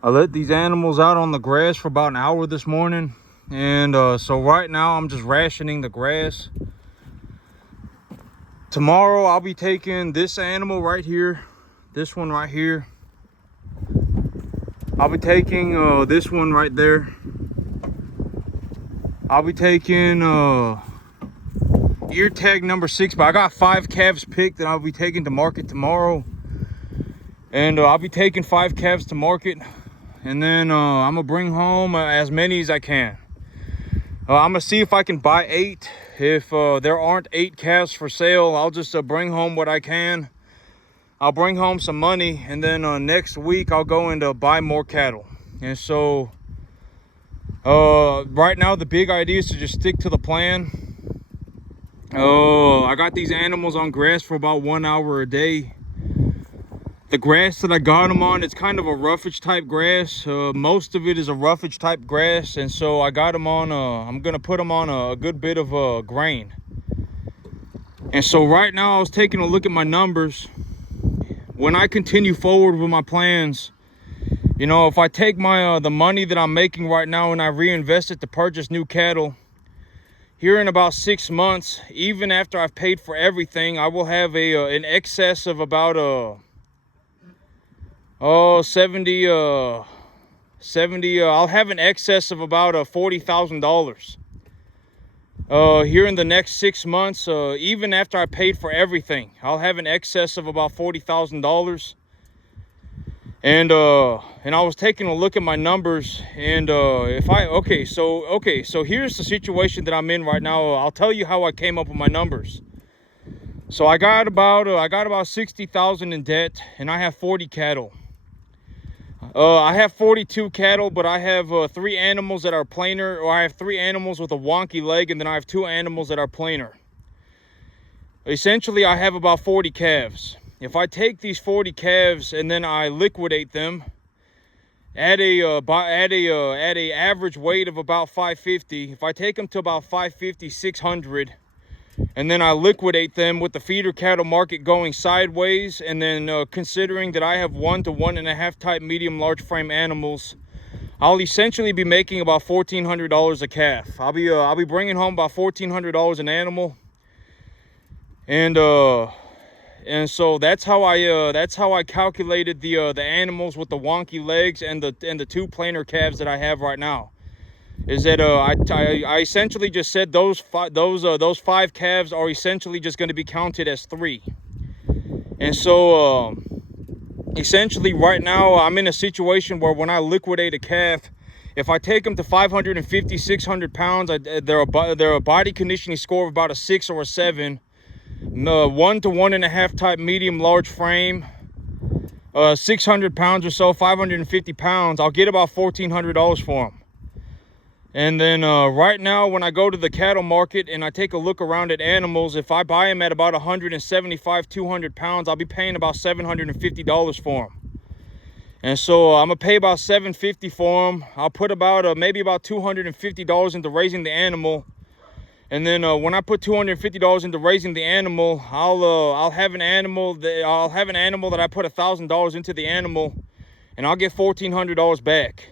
I let these animals out on the grass for about an hour this morning. And so right now I'm just rationing the grass. Tomorrow I'll be taking this animal right here, this one right here. I'll be taking this one right there. I'll be taking ear tag number 6, but I got 5 calves picked that I'll be taking to market tomorrow. And I'll be taking 5 calves to market, and then I'm gonna bring home as many as I can. I'm gonna see if I can buy 8. If there aren't 8 calves for sale, I'll just bring home what I can. I'll bring home some money, and then next week I'll go and buy more cattle. And so right now the big idea is to just stick to the plan. I got these animals on grass for about 1 hour a day. The grass that I got them on, it's kind of a roughage type grass. Most of it is a roughage type grass, and so I got them on I'm gonna put them on a good bit of grain. And so right now I was taking a look at my numbers. When I continue forward with my plans, you know, if I take my the money that I'm making right now and I reinvest it to purchase new cattle, here in about 6 months, even after I've paid for everything, I will have an excess of about 70 I'll have an excess of about $40,000 here in the next 6 months. Even after I paid for everything, I'll have an excess of about $40,000. And I was taking a look at my numbers, and so here's the situation that I'm in right now. I'll tell you how I came up with my numbers. So I got about 60,000 in debt, and I have 40 cattle. I have 42 cattle, but I have 3 animals that are plainer, or I have 3 animals with a wonky leg, and then I have 2 animals that are plainer. Essentially, I have about 40 calves. If I take these 40 calves and then I liquidate them at a average weight of about 550, if I take them to about 550, 600, and then I liquidate them with the feeder cattle market going sideways, and then considering that I have 1 to 1.5 type medium large frame animals, I'll essentially be making about $1,400 a calf. I'll be bringing home about $1,400 an animal, and so that's how I calculated the animals with the wonky legs and the 2 plainer calves that I have right now. Is that I essentially just said those 5 calves are essentially just going to be counted as 3. And so essentially right now I'm in a situation where when I liquidate a calf, if I take them to 550, 600 pounds, they're a body conditioning score of about a 6 or a 7. 1 to 1.5 type medium large frame, 600 pounds or so, 550 pounds, I'll get about $1,400 for them. And then right now when I go to the cattle market and I take a look around at animals, if I buy them at about 175, 200 pounds, I'll be paying about $750 for them. And so I'm gonna pay about $750 for them. I'll put about maybe about $250 into raising the animal. And then when I put $250 into raising the animal, I'll have an animal that I put $1,000 into the animal, and I'll get $1,400 back.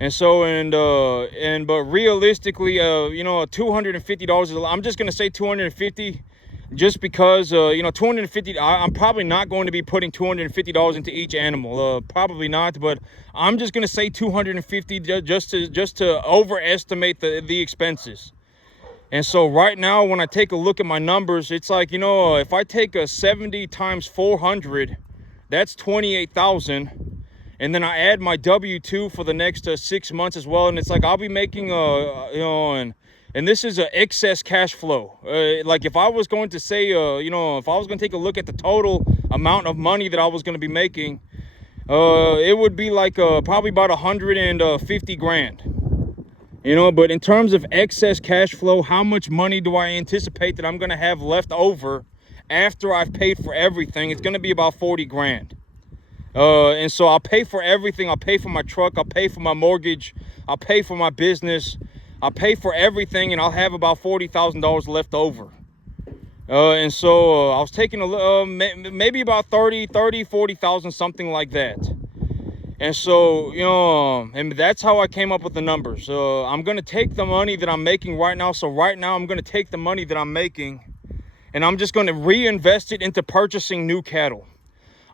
And so but realistically, you know, $250 is. I'm just gonna say $250, just because you know, $250. I'm probably not going to be putting $250 into each animal. Probably not, but I'm just gonna say $250 just to overestimate the expenses. And so right now, when I take a look at my numbers, it's like, you know, if I take a 70 times 400, that's 28,000. And then I add my W-2 for the next 6 months as well. And it's like, I'll be making, you know, and this is an excess cash flow. Like if I was going to say, you know, if I was going to take a look at the total amount of money that I was going to be making, it would be like probably about 150 grand. You know, but in terms of excess cash flow, how much money do I anticipate that I'm going to have left over after I've paid for everything? It's going to be about 40 grand. And so I'll pay for everything. I'll pay for my truck. I'll pay for my mortgage. I'll pay for my business. I'll pay for everything, and I'll have about $40,000 left over. And so I was taking a maybe about 40,000, something like that. And so, and that's how I came up with the numbers. I'm going to take the money that I'm making right now. So right now I'm going to take the money that I'm making and I'm just going to reinvest it into purchasing new cattle.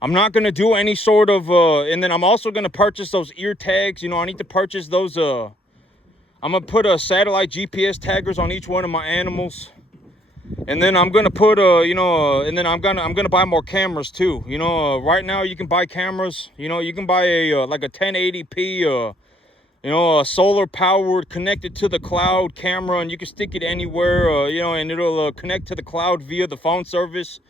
I'm not going to do any sort of, and then I'm also going to purchase those ear tags. I need to purchase those, I'm going to put satellite GPS taggers on each one of my animals. And then I'm gonna put and then I'm gonna buy more cameras too. Right now you can buy cameras. You can buy a like a 1080p a solar powered connected to the cloud camera, and you can stick it anywhere. And it'll connect to the cloud via the phone service.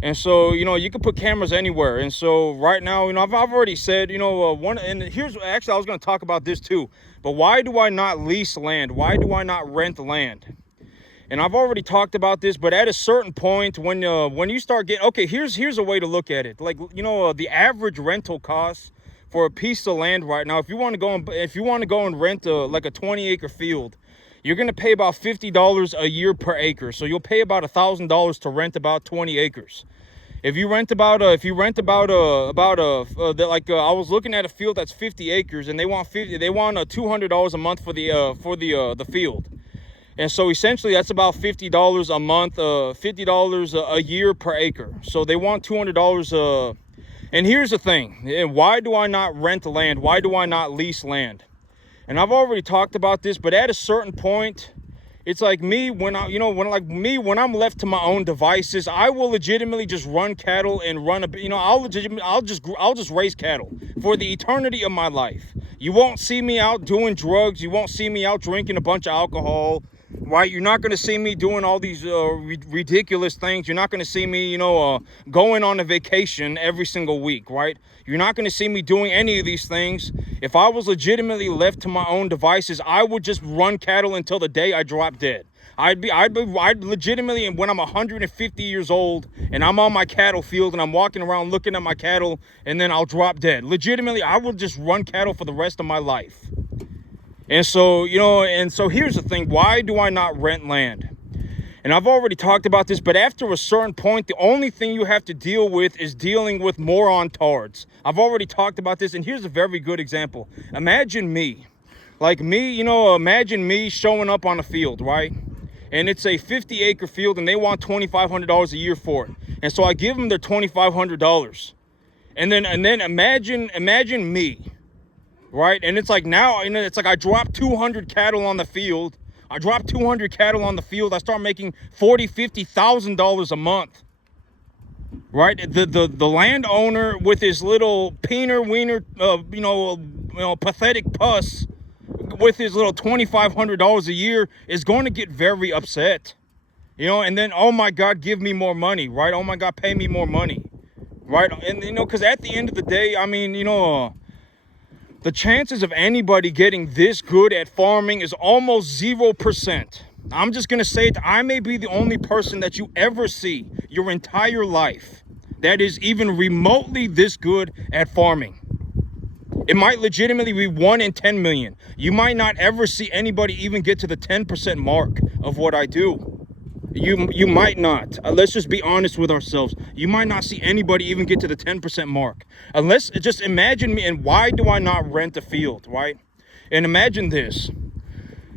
And so you can put cameras anywhere. And so right now I've already said one. And here's actually I was gonna talk about this too. But why do I not lease land? Why do I not rent land? And I've already talked about this, but at a certain point, when you start getting, okay, here's a way to look at it. Like, the average rental cost for a piece of land right now, if you want to go and rent like a 20-acre field, you're gonna pay about $50 a year per acre. So you'll pay about $1,000 to rent about 20 acres. If you rent about I was looking at a field that's 50 acres, and they want $200 a month for the field. And so essentially that's about $50 a month, $50 a year per acre. So they want $200. And here's the thing. Why do I not rent land? Why do I not lease land? And I've already talked about this, but at a certain point, it's like me when I'm left to my own devices, I will legitimately just run cattle and I'll just raise cattle for the eternity of my life. You won't see me out doing drugs. You won't see me out drinking a bunch of alcohol. Right, you're not going to see me doing all these ridiculous things. You're not going to see me, going on a vacation every single week, right? You're not going to see me doing any of these things. If I was legitimately left to my own devices, I would just run cattle until the day I drop dead. I'd legitimately, and when I'm 150 years old and I'm on my cattle field and I'm walking around looking at my cattle, and then I'll drop dead. Legitimately, I will just run cattle for the rest of my life. And so, here's the thing. Why do I not rent land? And I've already talked about this, but after a certain point, the only thing you have to deal with is dealing with moron-tards. I've already talked about this, and here's a very good example. Imagine me. Imagine me showing up on a field, right? And it's a 50-acre field, and they want $2,500 a year for it. And so I give them their $2,500. And then imagine me. Right, and it's like now, it's like I dropped 200 cattle on the field. I start making $40,000-$50,000 a month. Right, the landowner with his little peener wiener, pathetic puss, with his little $2,500 a year is going to get very upset. And then, oh my God, give me more money. Right, oh my God, pay me more money. Right, and because at the end of the day, the chances of anybody getting this good at farming is almost 0%. I'm just going to say it. I may be the only person that you ever see your entire life that is even remotely this good at farming. It might legitimately be 1 in 10 million. You might not ever see anybody even get to the 10% mark of what I do. You might not. Let's just be honest with ourselves. You might not see anybody even get to the 10% mark. Unless, just imagine me, and why do I not rent a field, right? And imagine this.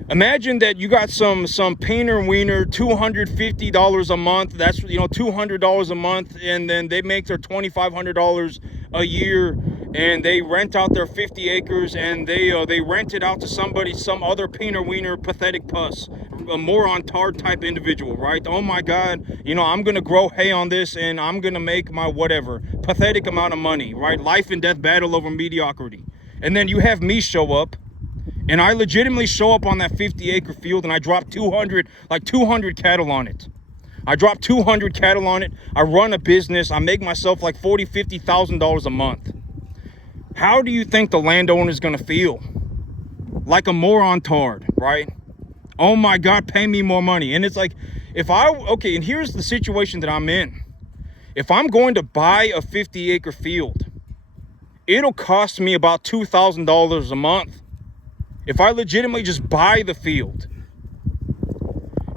Imagine that you got some painter wiener, $250 a month. That's, $200 a month, and then they make their $2,500 a year, and they rent out their 50 acres, and they rent it out to somebody, some other painter wiener, pathetic puss, a moron tard type individual, right? Oh my God, I'm gonna grow hay on this, and I'm gonna make my whatever pathetic amount of money, right? Life and death battle over mediocrity. And then you have me show up, and I legitimately show up on that 50-acre field, and I drop 200 cattle on it. I drop 200 cattle on it. I run a business. I make myself like $40,000-$50,000 a month. How do you think the landowner is going to feel? Like a moron tard, right? Oh my God, pay me more money. And it's like, and here's the situation that I'm in. If I'm going to buy a 50-acre field, it'll cost me about $2,000 a month if I legitimately just buy the field.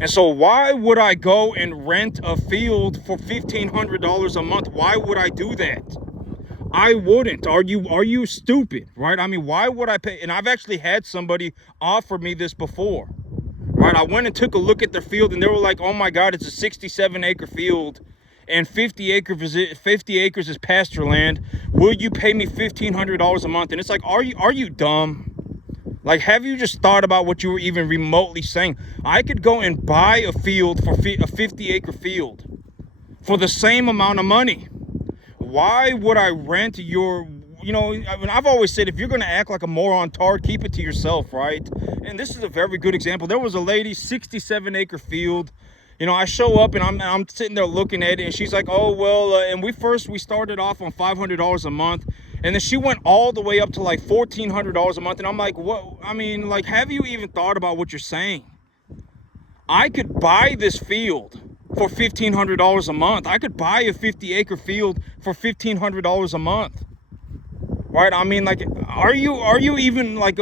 And so why would I go and rent a field for $1,500 a month? Why would I do that? I wouldn't. Are you stupid, right? I mean, why would I pay? And I've actually had somebody offer me this before, right? I went and took a look at their field, and they were like, oh my God, it's a 67 acre field, and 50 acres is pasture land. Will you pay me $1,500 a month? And it's like, are you dumb? Like, have you just thought about what you were even remotely saying? I could go and buy a field for a 50 acre field for the same amount of money. Why would I rent your, you know, I mean, I've always said, if you're going to act like a moron tard, keep it to yourself, right? And this is a very good example. There was a lady, 67 acre field. You know, I show up and I'm sitting there looking at it, and she's like, oh, well, and we started off on $500 a month. And then she went all the way up to like $1,400 a month. And I'm like, what? I mean, like, have you even thought about what you're saying? I could buy this field for $1,500 a month. I could buy a 50 acre field for $1,500 a month. Right? I mean, like, are you even like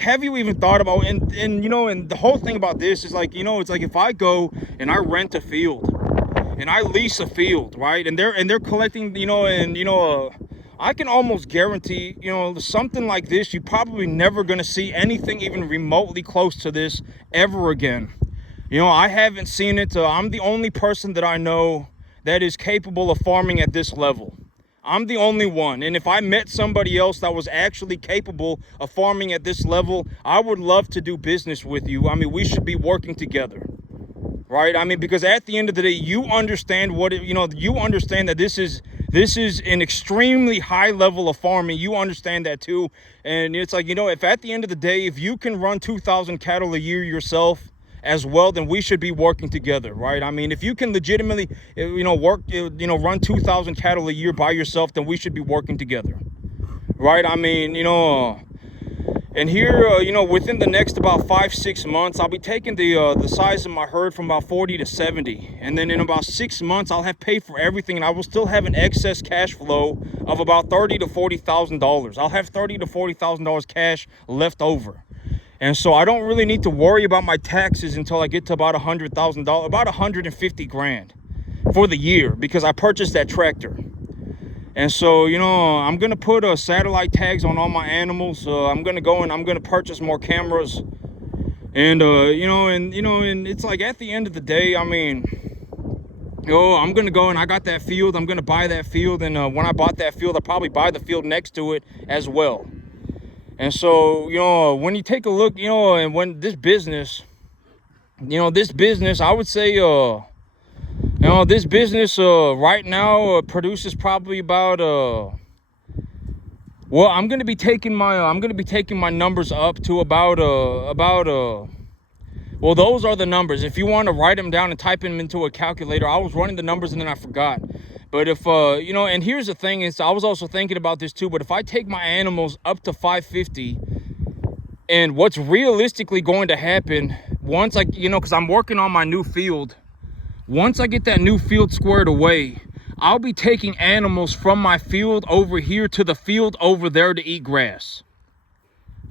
have you even thought about, and you know, and the whole thing about this is like, you know, it's like if I go and I rent a field and I lease a field, right? And they're collecting, you know, and you know, I can almost guarantee, you know, something like this, you're probably never going to see anything even remotely close to this ever again. You know, I haven't seen it. I'm the only person that I know that is capable of farming at this level. I'm the only one. And if I met somebody else that was actually capable of farming at this level, I would love to do business with you. I mean, we should be working together. Right? I mean, because at the end of the day, you understand you understand that this is an extremely high level of farming. You understand that too. And it's like, you know, if at the end of the day, if you can run 2,000 cattle a year yourself as well, then we should be working together, right? I mean, if you can legitimately, you know, run 2,000 cattle a year by yourself, then we should be working together, right? I mean, you know, and here, you know, within the next about 5-6 months, I'll be taking the size of my herd from about 40 to 70. And then in about 6 months, I'll have paid for everything, and I will still have an excess cash flow of about $30,000 to $40,000. I'll have $30,000 to $40,000 cash left over. And so I don't really need to worry about my taxes until I get to about $100,000, about 150 grand for the year, because I purchased that tractor. And so, you know, I'm going to put satellite tags on all my animals. I'm going to go and I'm going to purchase more cameras. And, and it's like at the end of the day, I mean, I'm going to go and I got that field. I'm going to buy that field. And when I bought that field, I'll probably buy the field next to it as well. And so, you know, when you take a look, you know, and when this business, I would say, you know, this business right now produces probably about well, I'm going to be taking my numbers up to about well, those are the numbers. If you want to write them down and type them into a calculator, I was running the numbers and then I forgot. But if you know, and here's the thing is, I was also thinking about this too, but if I take my animals up to 550, and what's realistically going to happen once I, you know, because I'm working on my new field. Once I get that new field squared away, I'll be taking animals from my field over here to the field over there to eat grass.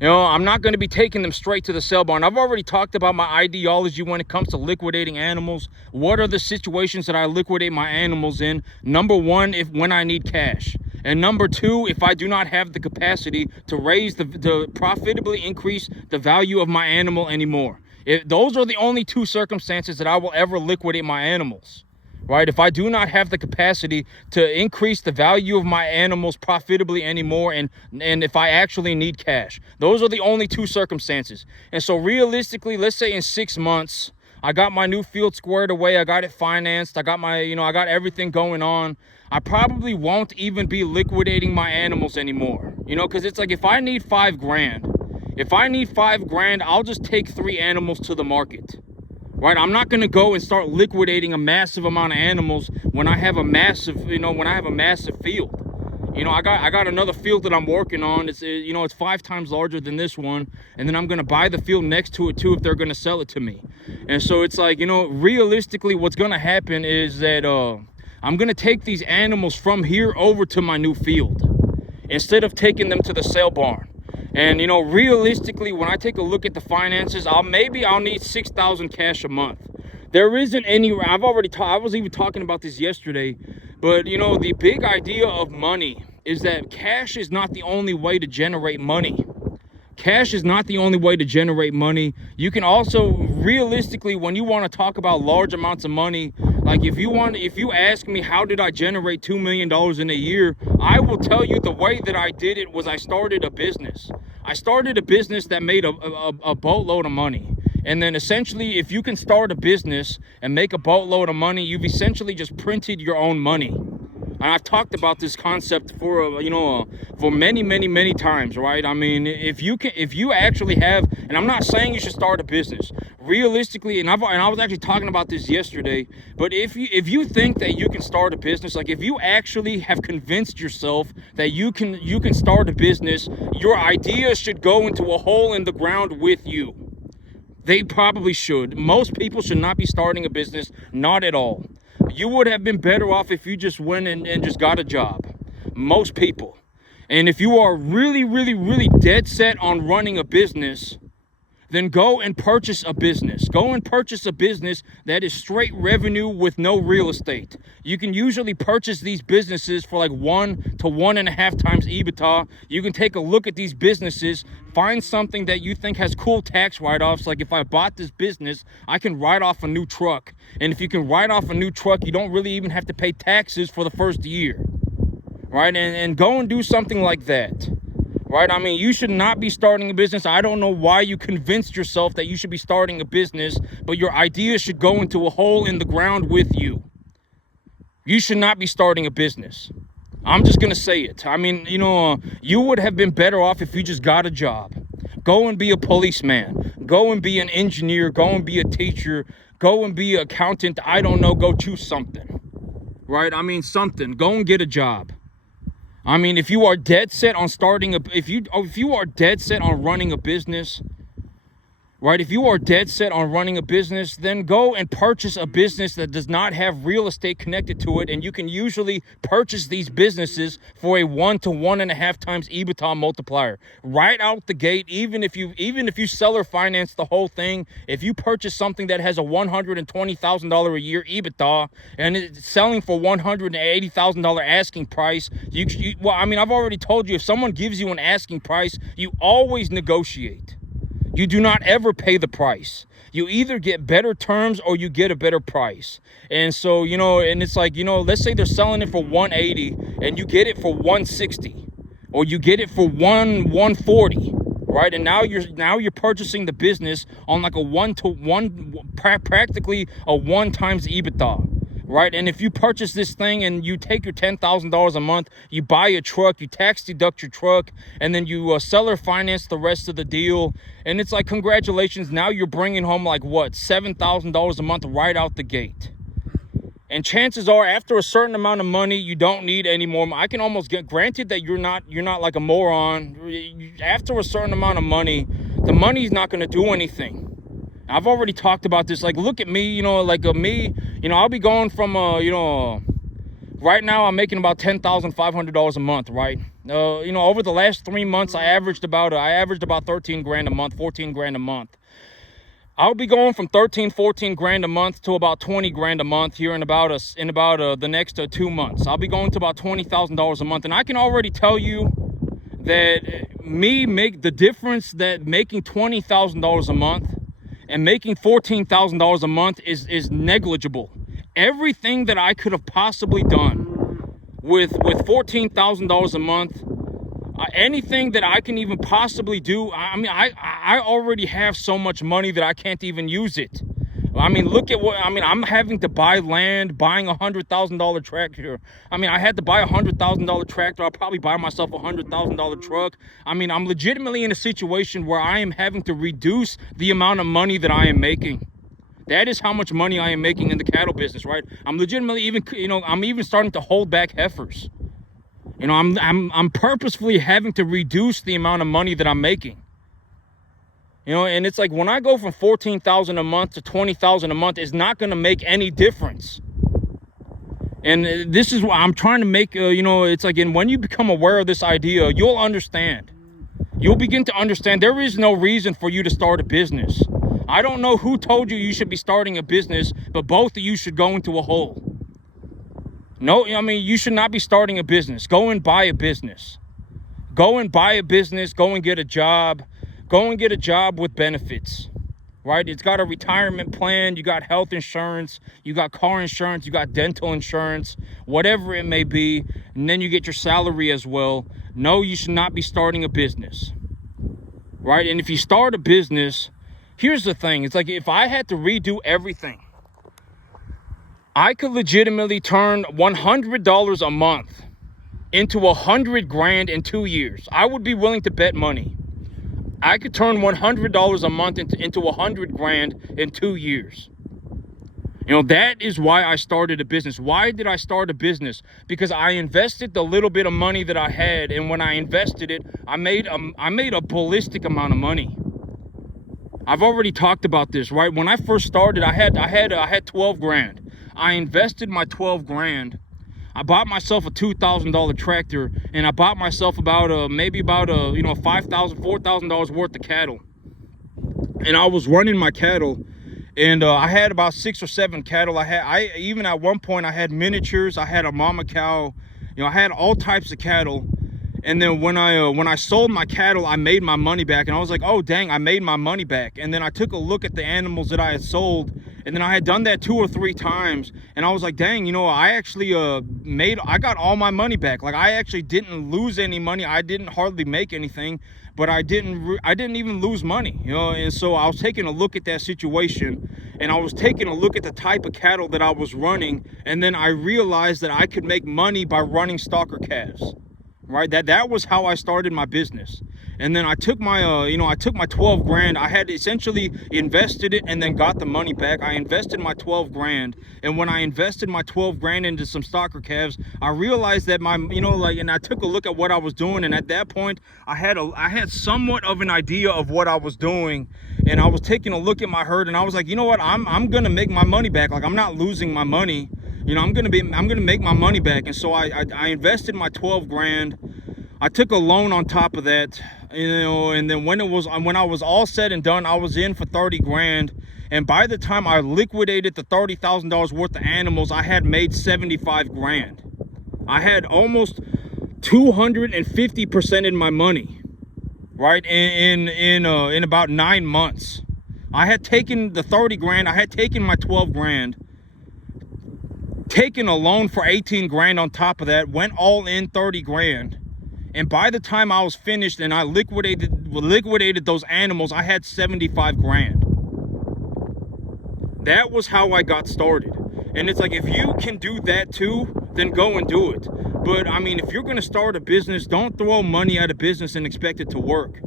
You know, I'm not going to be taking them straight to the sale barn. I've already talked about my ideology when it comes to liquidating animals. What are the situations that I liquidate my animals in? Number one, when I need cash. And number two, if I do not have the capacity to profitably increase the value of my animal anymore. Those are the only two circumstances that I will ever liquidate my animals. Right? If I do not have the capacity to increase the value of my animals profitably anymore, and if I actually need cash, those are the only two circumstances. And so realistically, let's say in 6 months, I got my new field squared away. I got it financed. I got I got everything going on. I probably won't even be liquidating my animals anymore. You know, because it's like, if I need $5 grand, I'll just take 3 animals to the market. Right, I'm not going to go and start liquidating a massive amount of animals when I have a massive, field. You know, I got another field that I'm working on. It's, you know, it's 5 times larger than this one, and then I'm going to buy the field next to it too if they're going to sell it to me. And so it's like, you know, realistically, what's going to happen is that I'm going to take these animals from here over to my new field instead of taking them to the sale barn. And, you know, realistically, when I take a look at the finances, I'll need 6,000 cash a month. There isn't any, I was even talking about this yesterday, but, you know, the big idea of money is that cash is not the only way to generate money. Cash is not the only way to generate money. You can also, realistically, when you want to talk about large amounts of money, like if you ask me how did I generate $2 million in a year, I will tell you the way that I did it was I started a business. I started a business that made a boatload of money. And then essentially, if you can start a business and make a boatload of money, you've essentially just printed your own money. And I've talked about this concept for for many times, right? I mean, if you actually have, and I'm not saying you should start a business. Realistically, and I was actually talking about this yesterday, but if you think that you can start a business, like if you actually have convinced yourself that you can start a business, your ideas should go into a hole in the ground with you. They probably should. Most people should not be starting a business, not at all. You would have been better off if you just went and just got a job. Most people. And if you are really dead set on running a business, then go and purchase a business. Go and purchase a business that is straight revenue with no real estate. You can usually purchase these businesses for like 1 to 1.5 times EBITDA. You can take a look at these businesses, find something that you think has cool tax write-offs. Like if I bought this business, I can write off a new truck. And if you can write off a new truck, you don't really even have to pay taxes for the first year. Right? And go and do something like that. Right? I mean, you should not be starting a business. I don't know why you convinced yourself that you should be starting a business, but your ideas should go into a hole in the ground with you. You should not be starting a business. I'm just going to say it. I mean, you would have been better off if you just got a job. Go and be a policeman. Go and be an engineer. Go and be a teacher. Go and be an accountant. I don't know. Go choose something. Right? I mean, something. Go and get a job. I mean, if you are dead set on if you are dead set on running a business, right? If you are dead set on running a business, then go and purchase a business that does not have real estate connected to it. And you can usually purchase these businesses for a 1 to 1.5 times EBITDA multiplier right out the gate. Even if you seller finance the whole thing, if you purchase something that has a $120,000 a year EBITDA and it's selling for $180,000 asking price, well, I mean, I've already told you, if someone gives you an asking price, you always negotiate. You do not ever pay the price. You either get better terms or you get a better price. And so, and it's like, let's say they're selling it for 180 and you get it for 160 or you get it for 140, right? And now you're purchasing the business on like a 1 to 1, practically a 1 times EBITDA. Right? And if you purchase this thing and you take your $10,000 a month, you buy a truck, you tax deduct your truck, and then you seller finance the rest of the deal. And it's like, congratulations, now you're bringing home like what, $7,000 a month right out the gate. And chances are, after a certain amount of money, you don't need any more. I can almost get granted that you're not like a moron. After a certain amount of money, the money's not going to do anything. I've already talked about this. Like, look at me, I'll be going from, right now I'm making about $10,500 a month, right? Over the last 3 months, I averaged about 13 grand a month, 14 grand a month. I'll be going from 13, 14 grand a month to about 20 grand a month here in about the next 2 months. I'll be going to about $20,000 a month. And I can already tell you that make the difference that making $20,000 a month and making $14,000 a month is negligible. Everything that I could have possibly done with $14,000 a month, anything that I can even possibly do, I mean, I already have so much money that I can't even use it. I mean, look at I'm having to buy land, buying a $100,000 tractor. I mean, I had to buy a $100,000 tractor. I'll probably buy myself a $100,000 truck. I mean, I'm legitimately in a situation where I am having to reduce the amount of money that I am making. That is how much money I am making in the cattle business, right? I'm legitimately I'm even starting to hold back heifers. I'm purposefully having to reduce the amount of money that I'm making. And it's like, when I go from $14,000 a month to $20,000 a month, it's not going to make any difference. And this is what I'm trying to make, it's like, and when you become aware of this idea, you'll understand. You'll begin to understand there is no reason for you to start a business. I don't know who told you should be starting a business, but both of you should go into a hole. No, I mean, you should not be starting a business. Go and buy a business. Go and buy a business. Go and get a job. Go and get a job with benefits, right? It's got a retirement plan. You got health insurance. You got car insurance. You got dental insurance, whatever it may be. And then you get your salary as well. No, you should not be starting a business, right? And if you start a business, here's the thing. It's like if I had to redo everything, I could legitimately turn $100 a month into $100,000 in 2 years. I would be willing to bet money. I could turn $100 a month into $100,000 in 2 years. You know, that is why I started a business. Why did I start a business? Because I invested the little bit of money that I had, and when I invested it, I made a ballistic amount of money. I've already talked about this, right? When I first started, I had 12 grand. I invested my 12 grand. I bought myself a $2,000 tractor, and I bought myself maybe about $5,000, $4,000 worth of cattle. And I was running my cattle, and I had about 6 or 7 cattle. I even at one point I had miniatures. I had a mama cow. You know, I had all types of cattle. And then when I sold my cattle, I made my money back, and I was like, oh dang, I made my money back. And then I took a look at the animals that I had sold, and then I had done that 2 or 3 times, and I was like, dang, you know, I actually I got all my money back. Like, I actually didn't lose any money. I didn't hardly make anything, but I didn't even lose money, you know. And so I was taking a look at that situation, and I was taking a look at the type of cattle that I was running, and then I realized that I could make money by running stalker calves. Right, that was how I started my business. And then I took my I took my 12 grand. I had essentially invested it and then got the money back. I invested my 12 grand, and when I invested my 12 grand into some stalker calves, I realized that and I took a look at what I was doing, and at that point I had somewhat of an idea of what I was doing, and I was taking a look at my herd, and I was like, you know what, I'm gonna make my money back. Like, I'm not losing my money. You know, I'm gonna make my money back. And so I invested my 12 grand. I took a loan on top of that, you know, and then when I was all said and done, I was in for 30 grand. And by the time I liquidated the $30,000 worth of animals, I had made 75 grand. I had almost 250% in my money, right? In about 9 months. I had taken the 30 grand, I had taken my 12 grand, taken a loan for 18 grand on top of that, went all in 30 grand. And by the time I was finished and I liquidated those animals, I had 75 grand. That was how I got started. And it's like, if you can do that too, then go and do it. But I mean, if you're going to start a business, don't throw money at a business and expect it to work.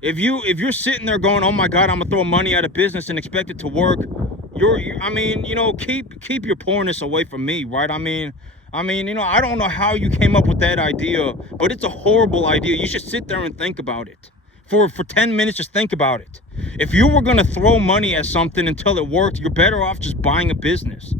If you're sitting there going, oh my God, I'm gonna throw money at a business and expect it to work, keep your poorness away from me, right? I mean, I don't know how you came up with that idea, but it's a horrible idea. You should sit there and think about it. For 10 minutes, just think about it. If you were going to throw money at something until it worked, you're better off just buying a business.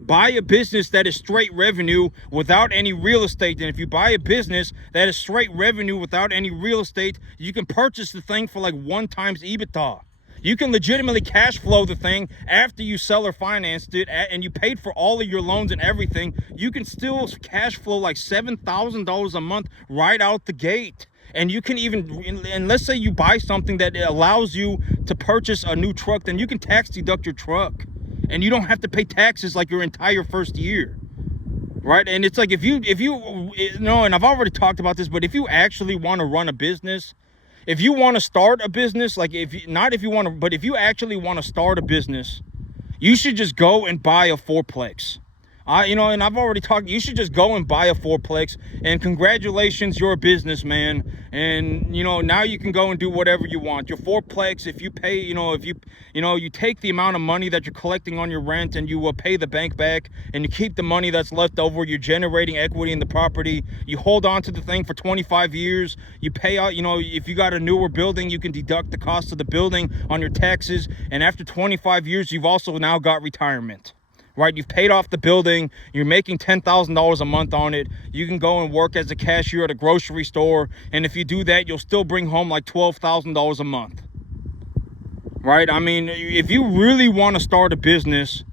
Buy a business that is straight revenue without any real estate. And if you buy a business that is straight revenue without any real estate, you can purchase the thing for like 1 times EBITDA. You can legitimately cash flow the thing after you sell or financed it, and you paid for all of your loans and everything. You can still cash flow like $7,000 a month right out the gate. And you can and let's say you buy something that allows you to purchase a new truck, then you can tax deduct your truck, and you don't have to pay taxes like your entire first year. Right? And it's like, if you and I've already talked about this, but if you actually want to run a business, if you want to start a business, like if you actually want to start a business, you should just go and buy a 4-plex. And I've already talked, you should just go and buy a 4-plex, and congratulations, you're a businessman. And, now you can go and do whatever you want. Your 4-plex, if you pay, you take the amount of money that you're collecting on your rent, and you will pay the bank back, and you keep the money that's left over. You're generating equity in the property. You hold on to the thing for 25 years. You pay out, if you got a newer building, you can deduct the cost of the building on your taxes. And after 25 years, you've also now got retirement. Right, you've paid off the building, you're making $10,000 a month on it. You can go and work as a cashier at a grocery store, and if you do that, you'll still bring home like $12,000 a month. Right? I mean, if you really want to start a business,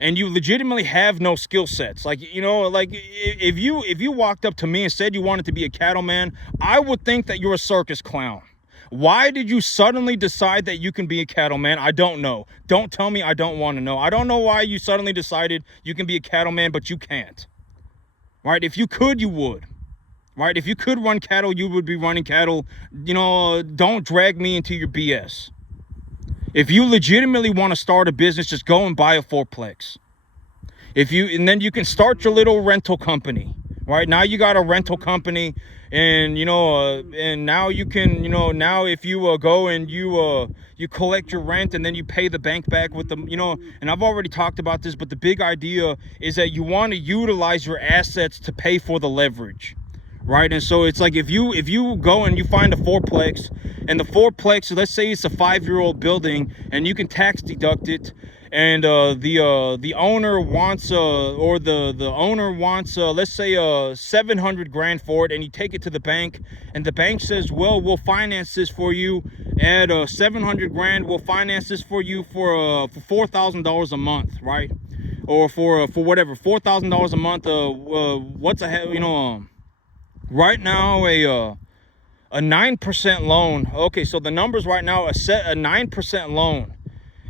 and you legitimately have no skill sets. Like, you know, like if you walked up to me and said you wanted to be a cattleman, I would think that you're a circus clown. Why did you suddenly decide that you can be a cattleman? I don't know. Don't tell me. I don't want to know. I don't know why you suddenly decided you can be a cattleman, but you can't. Right? If you could, you would. Right? If you could run cattle, you would be running cattle. You know, don't drag me into your BS. If you legitimately want to start a business, just go and buy a fourplex. And then you can start your little rental company. Right? Now you got a rental company, and you know, and now you can, you know, now if you go and you collect your rent and then you pay the bank back with them, you know, and I've already talked about this, but the big idea is that you want to utilize your assets to pay for the leverage. Right? And so it's like if you go and you find a fourplex, and the fourplex, let's say it's a 5-year-old building, and you can tax deduct it, and the owner wants let's say 700 grand for it, and you take it to the bank, and the bank says, well, we'll finance this for you at 700 grand. We'll finance this for you for $4,000 a month, right? Or for whatever, $4,000 a month. What's a hell, you know. Right now, a 9% loan. Okay, so the numbers right now, a 9% loan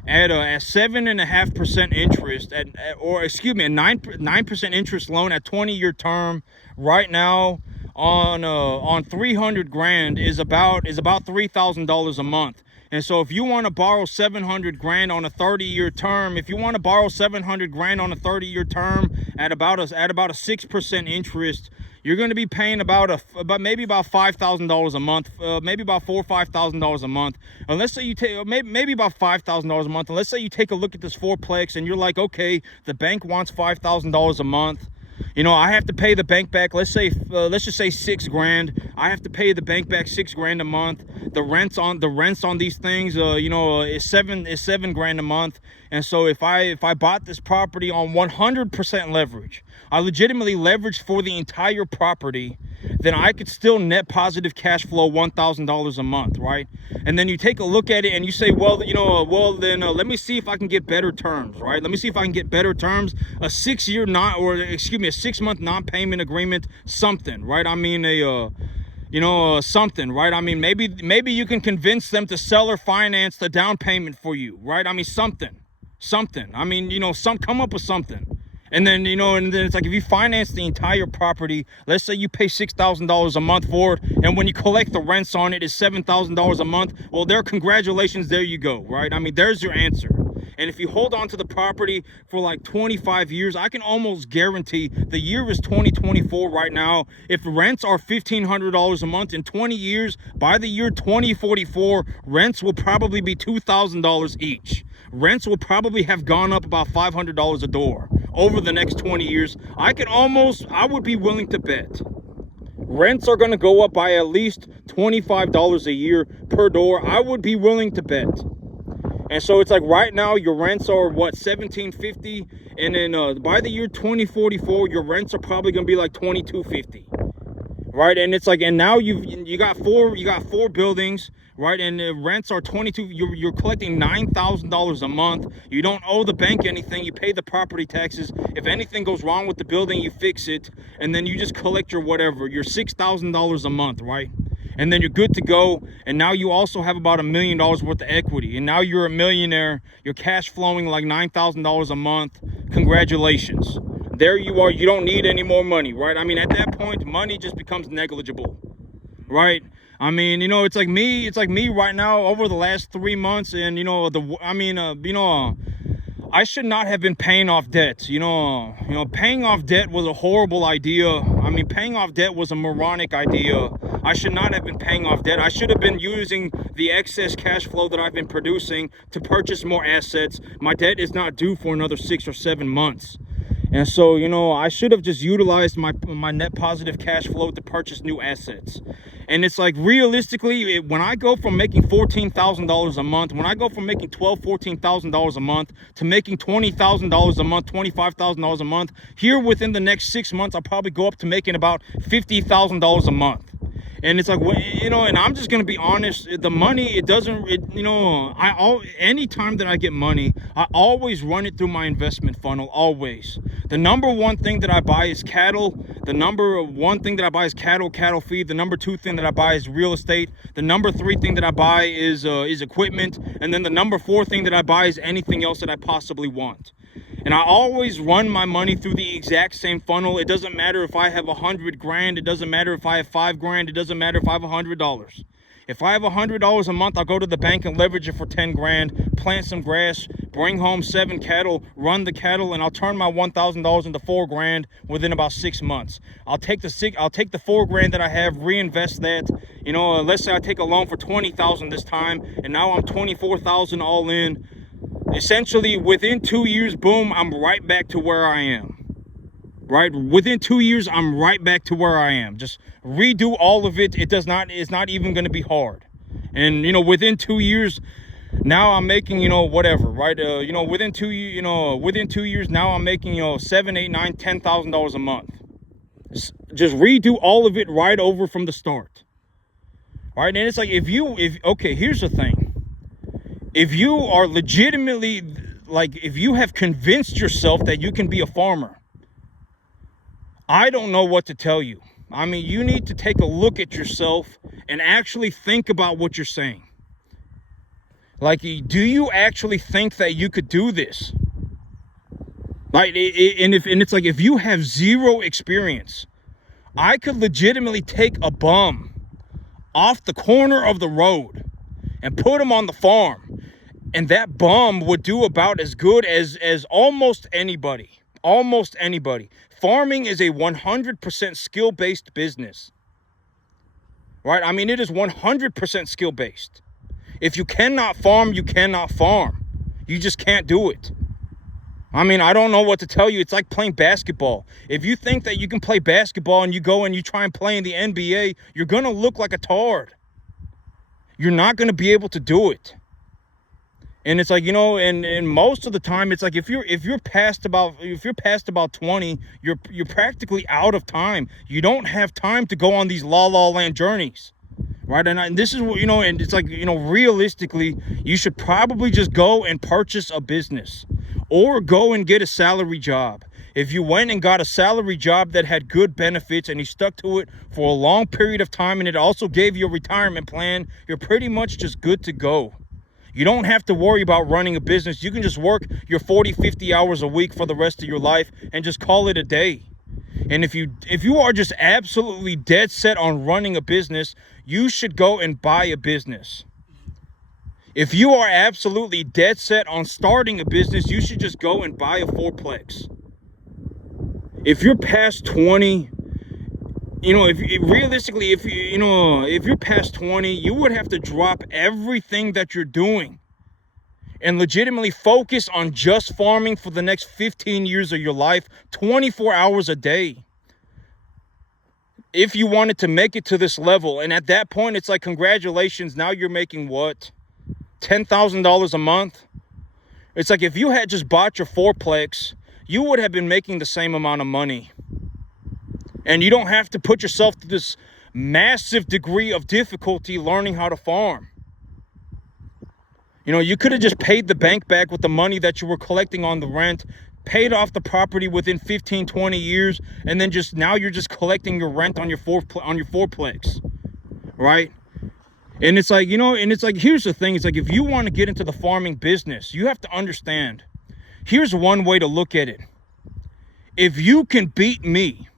at 7.5% interest or excuse me, a 9% interest loan at 20-year term. Right now, on 300 grand is about $3,000 a month. And so if you want to borrow 700 grand on a 30-year term, if you want to borrow 700 grand on a 30-year term at about a 6% interest, you're going to be paying about maybe $5,000 a month, maybe about $4,000 or $5,000 a month. And let's say you take maybe about $5,000 a month. And let's say you take a look at this fourplex, and you're like, okay, the bank wants $5,000 a month. You know, I have to pay the bank back. Let's just say 6 grand. I have to pay the bank back 6 grand a month. The rents on these things, you know, is 7 grand a month. And so if I bought this property on 100% leverage, I legitimately leveraged for the entire property, then I could still net positive cash flow $1,000 a month, right? And then you take a look at it and you say, well, you know, let me see if I can get better terms, right? Let me see if I can get better terms, a 6-month non-payment agreement, something, right? I mean, something, right? I mean, maybe you can convince them to sell or finance the down payment for you, right? I mean, something. I mean, you know, come up with something. And then, you know, and then it's like, if you finance the entire property, let's say you pay $6,000 a month for it, and when you collect the rents on it, it's $7,000 a month. Well, congratulations, there you go, right? I mean, there's your answer. And if you hold on to the property for like 25 years, I can almost guarantee, the year is 2024 right now. If rents are $1,500 a month in 20 years, by the year 2044, rents will probably be $2,000 each. Rents will probably have gone up about $500 a door over the next 20 years. I would be willing to bet rents are going to go up by at least $25 a year per door. I would be willing to bet. And so it's like, right now your rents are what, $1,750, and then by the year 2044 your rents are probably going to be like $2,250, right? And it's like, and now you got four buildings, right? And the rents are $22. You're collecting $9,000 a month. You don't owe the bank anything. You pay the property taxes. If anything goes wrong with the building, you fix it, and then you just collect your $6,000 a month, right? And then you're good to go. And now you also have about $1 million worth of equity, and now you're a millionaire. You're cash flowing like $9,000 a month. Congratulations. There you are. You don't need any more money, right? I mean, at that point, money just becomes negligible, right? I mean, you know, it's like me right now over the last 3 months, and you know, I should not have been paying off debt. You know, paying off debt was a horrible idea. I mean, paying off debt was a moronic idea. I should not have been paying off debt. I should have been using the excess cash flow that I've been producing to purchase more assets. My debt is not due for another 6 or 7 months. And so, you know, I should have just utilized my net positive cash flow to purchase new assets. And it's like, realistically, when I go from making $14,000 a month, when I go from making $14,000 a month to making $20,000 a month, $25,000 a month, here within the next 6 months, I'll probably go up to making about $50,000 a month. And it's like, you know, and I'm just gonna be honest, the money, it doesn't, you know, anytime that I get money, I always run it through my investment funnel, always. The number one thing that I buy is cattle. The number one thing that I buy is cattle feed. The number two thing that I buy is real estate. The number three thing that I buy is equipment. And then the number four thing that I buy is anything else that I possibly want. And I always run my money through the exact same funnel. It doesn't matter if I have 100 grand. It doesn't matter if I have 5 grand. It doesn't matter if I have $100. If I have $100 a month, I'll go to the bank and leverage it for 10 grand, plant some grass, bring home 7 cattle, run the cattle, and I'll turn my $1,000 into 4 grand within about 6 months. I'll take the 4 grand that I have, reinvest that. You know, let's say I take a loan for 20,000 this time, and now I'm 24,000 all in. Essentially, within 2 years, boom, I'm right back to where I am. Right? Within 2 years, I'm right back to where I am. Just redo all of it. It's not even going to be hard. And, you know, within 2 years, now I'm making, you know, whatever, right? You know, within 2 years, now I'm making, you know, $7, $8, $9, $10,000 a month. Just redo all of it right over from the start. All right? And it's like, okay, here's the thing. If you are legitimately, like, if you have convinced yourself that you can be a farmer, I don't know what to tell you. I mean, you need to take a look at yourself and actually think about what you're saying. Like, do you actually think that you could do this? Like, and it's like, if you have zero experience, I could legitimately take a bum off the corner of the road and put him on the farm. And that bum would do about as good as almost anybody. Almost anybody. Farming is a 100% skill-based business. Right? I mean, it is 100% skill-based. If you cannot farm, you cannot farm. You just can't do it. I mean, I don't know what to tell you. It's like playing basketball. If you think that you can play basketball and you go and you try and play in the NBA, you're going to look like a tard. You're not going to be able to do it. And it's like, you know, and most of the time, it's like, if you're past about 20, you're practically out of time. You don't have time to go on these la land journeys, right? And this is what, you know, and it's like, you know, realistically, you should probably just go and purchase a business or go and get a salary job. If you went and got a salary job that had good benefits and you stuck to it for a long period of time, and it also gave you a retirement plan, you're pretty much just good to go. You don't have to worry about running a business. You can just work your 40, 50 hours a week for the rest of your life and just call it a day. And if you are just absolutely dead set on running a business, you should go and buy a business. If you are absolutely dead set on starting a business, you should just go and buy a fourplex. If you're past 20, you know, if you're past 20, you would have to drop everything that you're doing and legitimately focus on just farming for the next 15 years of your life, 24 hours a day. If you wanted to make it to this level, and at that point, it's like, congratulations, now you're making what? $10,000 a month? It's like, if you had just bought your fourplex, you would have been making the same amount of money. And you don't have to put yourself to this massive degree of difficulty learning how to farm. You know, you could have just paid the bank back with the money that you were collecting on the rent, paid off the property within 15, 20 years, and then now you're just collecting your rent on your fourplex, right? And it's like, you know, and it's like, here's the thing. It's like, if you want to get into the farming business, you have to understand. Here's one way to look at it. If you can beat me,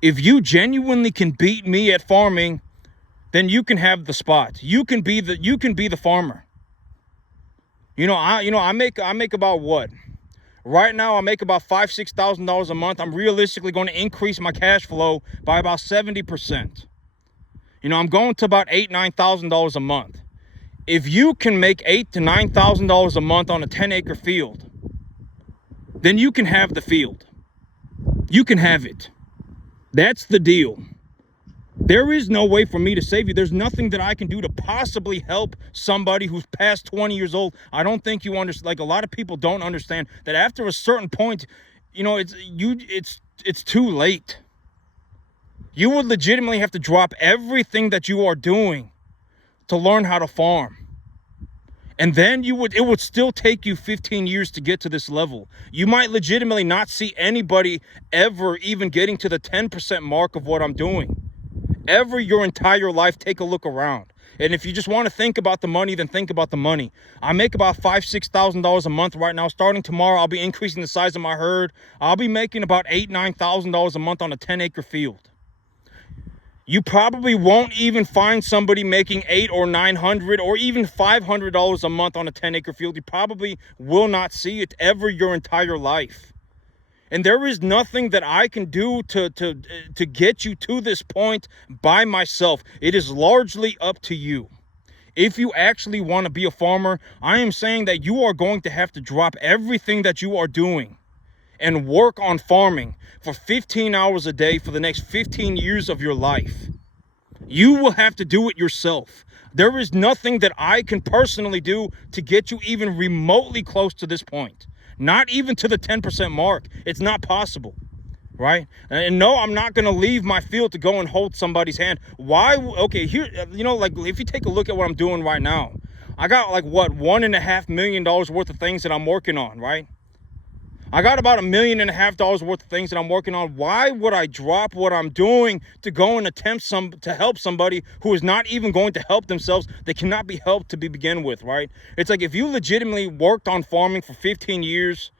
if you genuinely can beat me at farming, then you can have the spot. You can be the farmer. I make about what? Right now I make about $5,000-$6,000 a month. I'm realistically going to increase my cash flow by about 70%. You know, I'm going to about $8,000-$9,000 a month. If you can make $8,000 to $9,000 a month on a 10-acre field, then you can have the field. You can have it. That's the deal. There is no way for me to save you. There's nothing that I can do to possibly help somebody who's past 20 years old. I don't think you understand. Like, a lot of people don't understand that after a certain point, you know, it's too late. You would legitimately have to drop everything that you are doing to learn how to farm. And then it would still take you 15 years to get to this level. You might legitimately not see anybody ever even getting to the 10% mark of what I'm doing. Ever your entire life, take a look around. And if you just want to think about the money, then think about the money. I make about $5,000-$6,000 a month right now. Starting tomorrow, I'll be increasing the size of my herd. I'll be making about $8,000-$9,000 a month on a 10-acre field. You probably won't even find somebody making $800 or $900 or even $500 a month on a 10-acre field. You probably will not see it ever your entire life. And there is nothing that I can do to get you to this point by myself. It is largely up to you. If you actually want to be a farmer, I am saying that you are going to have to drop everything that you are doing and work on farming for 15 hours a day for the next 15 years of your life. You will have to do it yourself. There is nothing that I can personally do to get you even remotely close to this point. Not even to the 10% mark. It's not possible, right? And no, I'm not going to leave my field to go and hold somebody's hand. Why? Okay, here, like if you take a look at what I'm doing right now, I got like what, $1.5 million worth of things that I'm working on, right? I got about $1.5 million worth of things that I'm working on. Why would I drop what I'm doing to go and attempt to help somebody who is not even going to help themselves? They cannot be helped to begin with, right? It's like if you legitimately worked on farming for 15 years,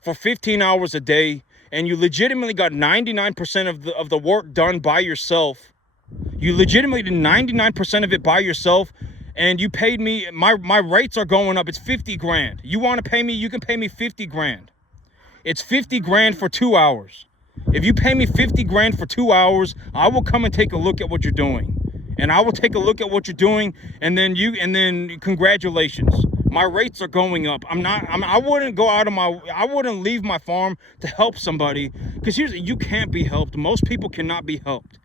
for 15 hours a day, and you legitimately got 99% of the work done by yourself. You legitimately did 99% of it by yourself, and you paid me, my rates are going up. It's 50 grand. You want to pay me, you can pay me 50 grand. It's 50 grand for 2 hours. If you pay me 50 grand for 2 hours, I will come and take a look at what you're doing. And I will take a look at what you're doing, and then congratulations. My rates are going up. I wouldn't I wouldn't leave my farm to help somebody, because you can't be helped. Most people cannot be helped.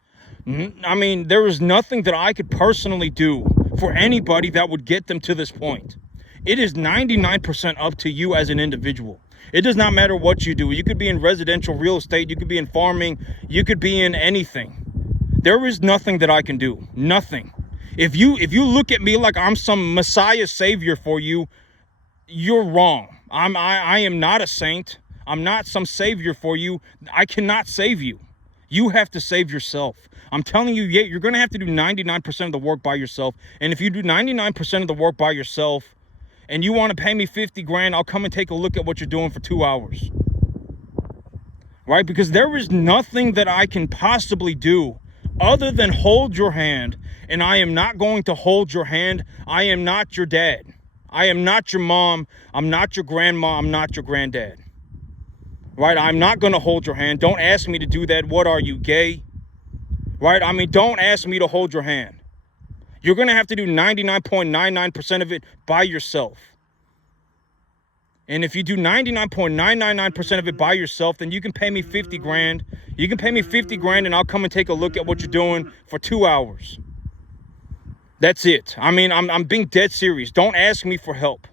I mean, there is nothing that I could personally do for anybody that would get them to this point. It is 99% up to you as an individual. It does not matter what you do. You could be in residential real estate. You could be in farming. You could be in anything. There is nothing that I can do. Nothing. If you look at me like I'm some Messiah savior for you, you're wrong. I am not a saint. I'm not some savior for you. I cannot save you. You have to save yourself. I'm telling you, you're going to have to do 99% of the work by yourself. And if you do 99% of the work by yourself, and you want to pay me 50 grand, I'll come and take a look at what you're doing for 2 hours. Right? Because there is nothing that I can possibly do other than hold your hand. And I am not going to hold your hand. I am not your dad. I am not your mom. I'm not your grandma. I'm not your granddad. Right? I'm not going to hold your hand. Don't ask me to do that. What are you, gay? Right? I mean, don't ask me to hold your hand. You're going to have to do 99.99% of it by yourself. And if you do 99.999% of it by yourself, then you can pay me 50 grand. You can pay me 50 grand and I'll come and take a look at what you're doing for 2 hours. That's it. I mean, I'm being dead serious. Don't ask me for help.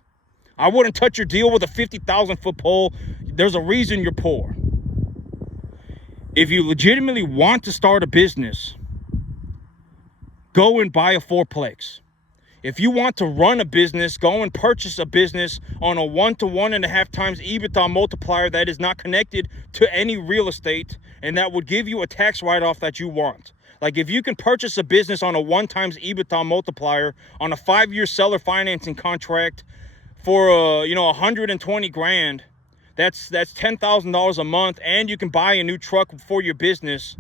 I wouldn't touch your deal with a 50,000-foot pole. There's a reason you're poor. If you legitimately want to start a business, go and buy a fourplex. If you want to run a business, go and purchase a business on a 1 to 1.5 times EBITDA multiplier that is not connected to any real estate, and that would give you a tax write-off that you want. Like if you can purchase a business on a 1 times EBITDA multiplier on a 5-year seller financing contract for 120 grand, that's $10,000 a month, and you can buy a new truck for your business.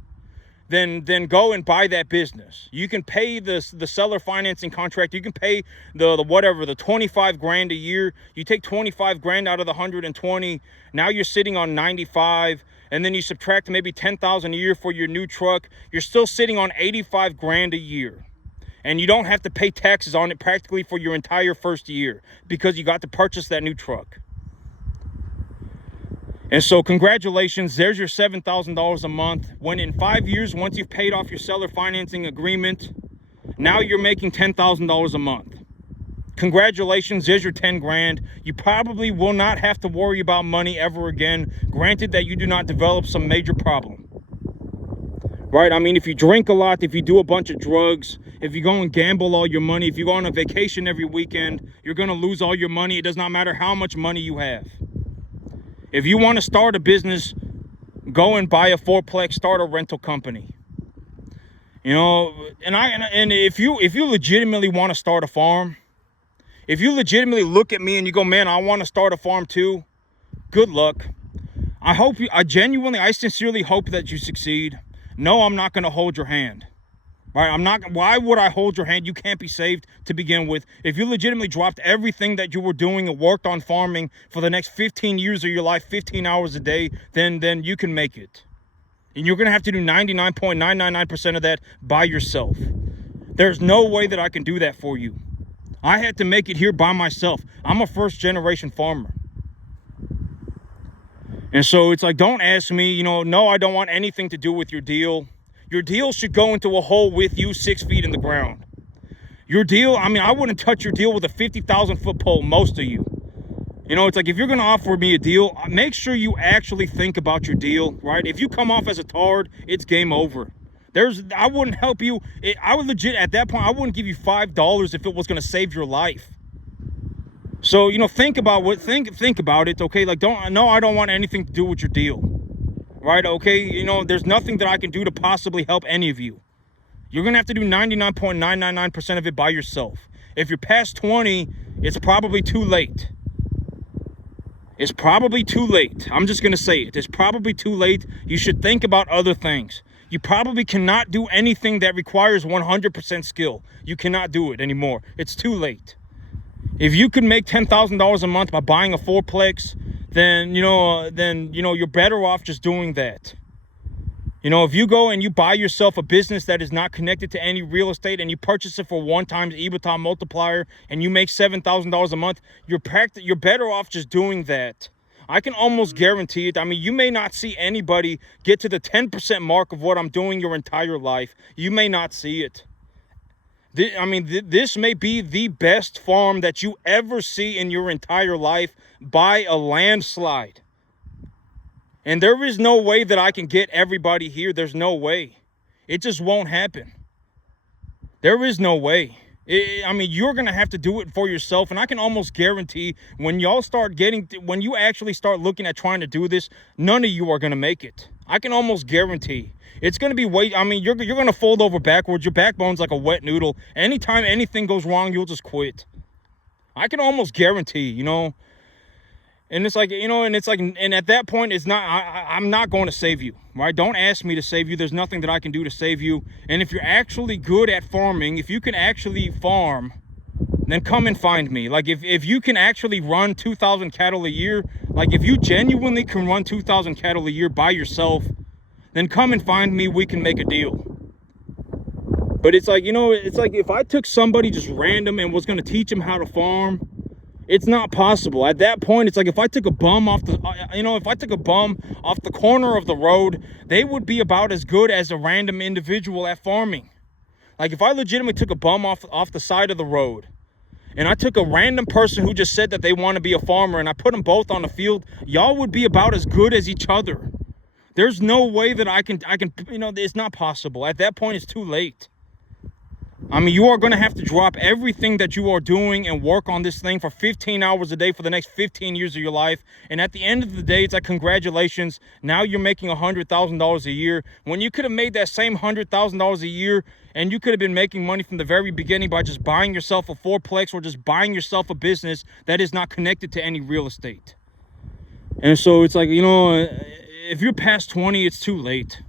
Then go and buy that business. You can pay the seller financing contract. You can pay the 25 grand a year. You take 25 grand out of the 120. Now you're sitting on 95, and then you subtract maybe 10,000 a year for your new truck. You're still sitting on 85 grand a year. And you don't have to pay taxes on it practically for your entire first year because you got to purchase that new truck. And so congratulations, there's your $7,000 a month. When in 5 years, once you've paid off your seller financing agreement, now you're making $10,000 a month. Congratulations, there's your 10 grand. You probably will not have to worry about money ever again, granted that you do not develop some major problem. right? I mean, if you drink a lot, if you do a bunch of drugs, if you go and gamble all your money, if you go on a vacation every weekend, you're going to lose all your money. It does not matter how much money you have. If you want to start a business, go and buy a fourplex, start a rental company. You know, and if you legitimately want to start a farm, if you legitimately look at me and you go, man, I want to start a farm too, good luck. I sincerely hope that you succeed. No, I'm not going to hold your hand. Right? Why would I hold your hand? You can't be saved to begin with. If you legitimately dropped everything that you were doing and worked on farming for the next 15 years of your life, 15 hours a day, then you can make it. And you're going to have to do 99.999% of that by yourself. There's no way that I can do that for you. I had to make it here by myself. I'm a first-generation farmer. And so it's like, don't ask me, you know, no, I don't want anything to do with your deal. Your deal should go into a hole with you 6 feet in the ground. Your deal, I mean, I wouldn't touch your deal with a 50,000-foot pole, most of you. You know, it's like, if you're going to offer me a deal, make sure you actually think about your deal, right? If you come off as a tard, it's game over. I wouldn't help you. I would legit, at that point, I wouldn't give you $5 if it was going to save your life. So, you know, think about it, okay? Like, I don't want anything to do with your deal, right? Okay, you know, there's nothing that I can do to possibly help any of you. You're going to have to do 99.999% of it by yourself. If you're past 20, it's probably too late. It's probably too late. I'm just going to say it. It's probably too late. You should think about other things. You probably cannot do anything that requires 100% skill. You cannot do it anymore. It's too late. If you could make $10,000 a month by buying a fourplex, then you're better off just doing that. You know, if you go and you buy yourself a business that is not connected to any real estate and you purchase it for 1 times EBITDA multiplier and you make $7,000 a month, you're better off just doing that. I can almost guarantee it. I mean, you may not see anybody get to the 10% mark of what I'm doing your entire life. You may not see it. This may be the best farm that you ever see in your entire life by a landslide. And there is no way that I can get everybody here. There's no way. It just won't happen. There is no way. You're going to have to do it for yourself. And I can almost guarantee when you actually start looking at trying to do this, none of you are going to make it. I can almost guarantee. It's going to be you're going to fold over backwards. Your backbone's like a wet noodle. Anytime anything goes wrong, you'll just quit. I can almost guarantee, you know. And it's like, you know, and at that point, I'm not going to save you, right? Don't ask me to save you. There's nothing that I can do to save you. And if you're actually good at farming, if you can actually farm, then come and find me. Like, if you can actually run 2,000 cattle a year, like if you genuinely can run 2,000 cattle a year by yourself, then come and find me. We can make a deal. But it's like, you know, it's like if I took somebody just random and was going to teach them how to farm, it's not possible. At that point, it's like if I took a bum off the corner of the road, they would be about as good as a random individual at farming. Like if I legitimately took a bum off the side of the road, and I took a random person who just said that they want to be a farmer, and I put them both on the field, y'all would be about as good as each other. There's no way that I can, you know, it's not possible. At that point, it's too late. I mean, you are going to have to drop everything that you are doing and work on this thing for 15 hours a day for the next 15 years of your life. And at the end of the day, it's like, congratulations. Now you're making $100,000 a year when you could have made that same $100,000 a year. And you could have been making money from the very beginning by just buying yourself a fourplex or just buying yourself a business that is not connected to any real estate. And so it's like, you know, if you're past 20, it's too late.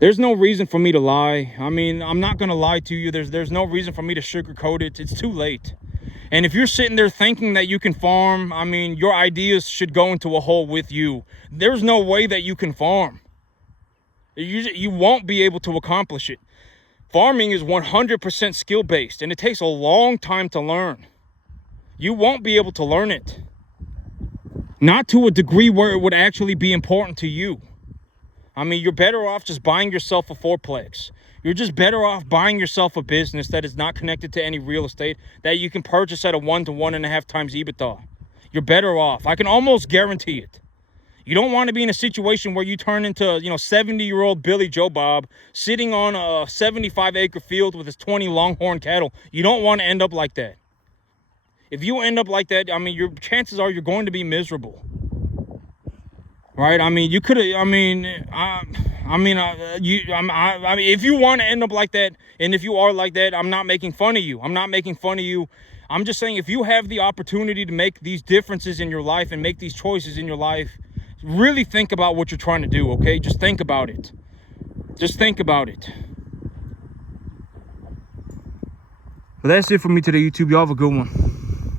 There's no reason for me to lie. I mean, I'm not going to lie to you. There's no reason for me to sugarcoat it. It's too late. And if you're sitting there thinking that you can farm, I mean, your ideas should go into a hole with you. There's no way that you can farm. You won't be able to accomplish it. Farming is 100% skill-based, and it takes a long time to learn. You won't be able to learn it. Not to a degree where it would actually be important to you. I mean, you're better off just buying yourself a fourplex. You're just better off buying yourself a business that is not connected to any real estate that you can purchase at a 1 to 1.5 times EBITDA. You're better off. I can almost guarantee it. You don't want to be in a situation where you turn into, 70-year-old Billy Joe Bob sitting on a 75-acre field with his 20 longhorn cattle. You don't want to end up like that. If you end up like that, I mean, your chances are you're going to be miserable. Right? I mean, you could have, if you want to end up like that, and if you are like that, I'm not making fun of you. I'm not making fun of you. I'm just saying, if you have the opportunity to make these differences in your life and make these choices in your life, really think about what you're trying to do, okay? Just think about it. Just think about it. But that's it for me today, YouTube. Y'all have a good one.